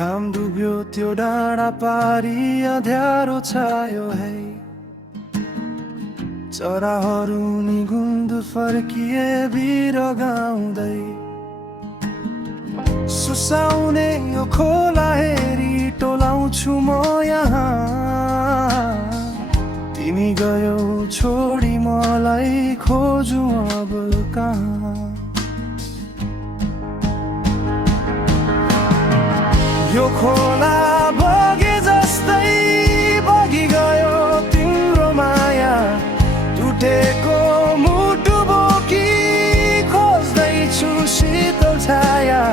घाम डुब्यो त्यो डाँडा पारी अँध्यारो छायो है। चराहरू निगुन्द फर्किए बिर गाउँदै। सुसाउने यो खोला हेरी टोलाउँछु म यहाँ। तिमी गयौ छोडी मलाई खोजु अब कहाँ। यो खोला बगे जस्तै बगी गयो तिम्रो माया। टुटेको मुटु बोकी खोज्दैछु शीतल छाया।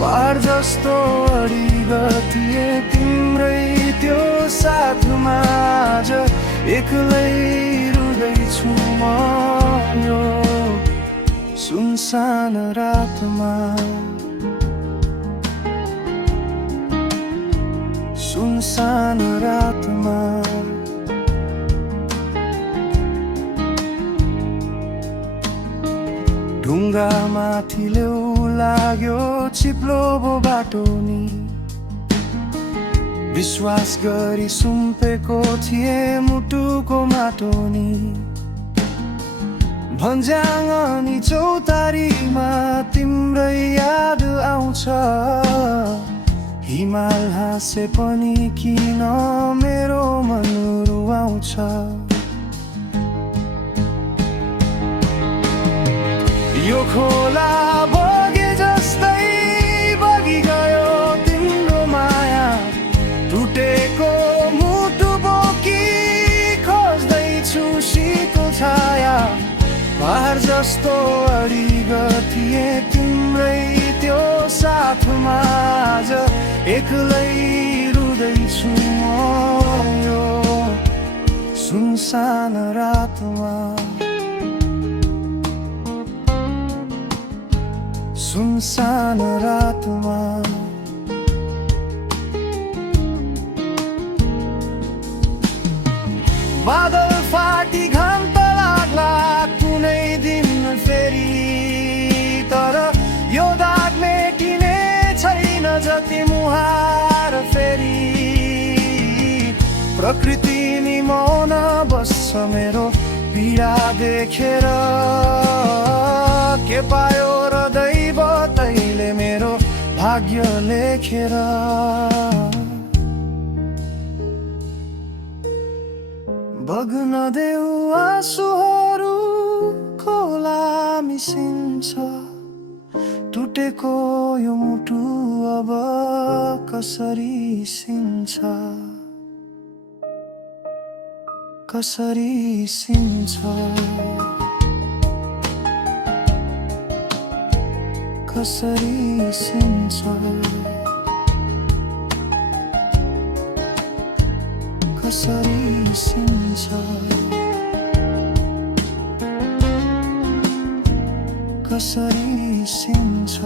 पार जस्तो अडिगतिए तिम्रै त्यो साथमा आज एक्लै रुँदैछु म यो सुनसान रातमा। सुनसान रातमा ढुङ्गा माथि लेउ लाग्यो चिप्लो बाटो नि। विश्वास गरी सुम्पेको थिए मुटुको माटो नि। भन्ज्याङ अनि चौतारीमा तिम्रै याद आउँछ। हिमाल हाँसे पनि किन मेरो मन रुवाउँछ। यो खोला बगे जस्तै बगी गयो तिम्रो माया। टुटेको मुटु बोकी खोज्दैछु शीतल छाया। बार जस्तो अडिगतिए तिम्रै त्यो साथमा आज एक्लै रुँदैछु म यो सुनसान रातमा। सुनसान रातमा बादल फाटी घाम त लाग्ला कुनै दिन फेरि। तर यो दाग मेटिने छैन जति मुहार फेरि। प्रकृति नि मौन बस्छ मेरो पीडा देखेर। के पायो र दैव तैले मेरो भाग्य लेखेर। बग्न देऊ आँसुहरू खोला मिसिन्छ। टुटेको यो मुटु अब कसरी सिन्छ। कसरी सिन्छ। कसरी सिन्छ। कसरी सिन्छ। कसरी सिन्छ।